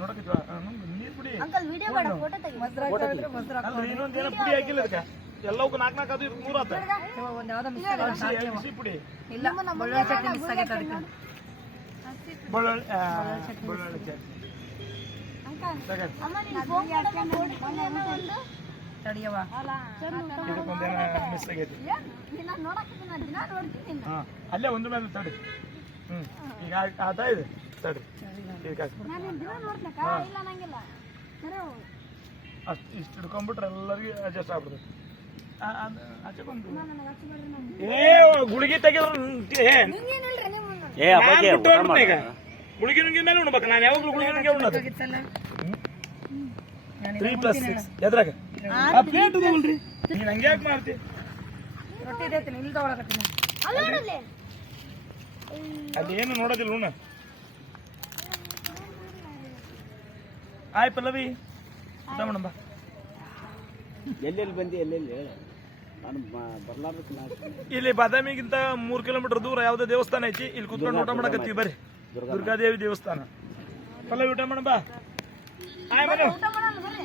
ನೋಡಕ್ಕೆ ನೀರ್ ಪುಡಿ ಅಂಕಲ್ ವಿಡಿಯೋ ಬೇಡ ಫೋಟೋ ತೆಗಿ ಇನ್ನೊಂದೇನೋ ಪುಡಿ ಹಾಕಿಲ್ಲ ಅದಕ್ಕೆ ಎಲ್ಲವಕ್ಕೂ 4 ಅದು 3 ಆತ ಒಂದು ಯಾವ್ದೋ ಮಿಸ್ ಬಿಸಿ ಪುಡಿ ಇಲ್ಲ ಬೆಳ್ಳುಳ್ಳಿ ಚಟ್ನಿ ಮಿಸ್ ಆಗೈತೆ ಅದಕ್ಕೆ ಬೆಳ್ಳುಳ್ಳಿ ಚಟ್ನಿ ಅಂಕಲ್ ಅಮ್ಮ ನೀನು ಫೋನ್ ತಡಿಯವ ಇದಕ್ಕೊಂದೇನೋ ಮಿಸ್ ಆಗೈತಿ ನಿನ್ನ ನೋಡಕ್ಕೆ ನಾನು ದಿನ ನೋಡ್ತೀನಿ ಅಲ್ಲೇ ಒಂದು ಮೇಲೆ ತಡಿ ಈಗ ಆತ ಇದೆ ತಡಿ ಈಗ ನಾನು ದಿನ ನೋಡ್ತಕ್ಕ ಇಲ್ಲ ನಂಗಿಲ್ಲ ಸರಿ ಅಷ್ಟು ಇಷ್ಟು ಹಿಡ್ಕೊಂಡ್ಬಿಟ್ರೆ ಎಲ್ಲರಿಗೂ ಅಡ್ಜಸ್ಟ್ ಆಗ್ಬಿಡ್ತದೆ ಗುಳಿಗೆ ತೆಗೆದ್ರು ಗುಳಿಗೆ ನುಂಗಿದ ಮೇಲೆ ಉಣ್ಬೇಕು ನಾನು ಯಾವಾಗಲೂ ಗುಳಿಗೆ ನುಂಗಿ ಉಣ್ಣೋದು 3+6 ಎದ್ರಾಗ ಪ್ಲೇಟ್ ತಗೊಳ್ರಿ ನೀನು ಹಂಗೆ ಯಾಕೆ ಮಾಡ್ತಿ ರೊಟ್ಟಿ ಇದೈತಿ ಇಲ್ಲಿ ತಗೊಳಕತ್ತೀನಿ ಅಲ್ಲಿ ಏನು ನೋಡೋದಿಲ್ಲ ಉಣ್ಣ ಆಯ್ ಪಲ್ಲವಿ ಊಟ ಮಾಡಂಬ ಎಲ್ಲೆಲ್ಲಿ ಬಂದಿ ಎಲ್ಲೆಲ್ಲಿ ನಾನು ಬರ್ಲಾರ್ದಕ್ಕೆ ಇಲ್ಲಿ ಬಾದಾಮಿಗಿಂತ 3 ಕಿಲೋಮೀಟರ್ ದೂರ ಯಾವುದೇ ದೇವಸ್ಥಾನ ಐತಿ ಇಲ್ಲಿ ಕುತ್ಕೊಂಡು ಊಟ ಮಾಡಕತ್ತೀವಿ ಬರ್ರಿ ದುರ್ಗಾದೇವಿ ದೇವಸ್ಥಾನ ಪಲ್ಲವಿ ಊಟ ಮಾಡಂಬ ಆಯ್ ಮನೆ ಊಟ ಮಾಡಲ್ಲ ಬರ್ರಿ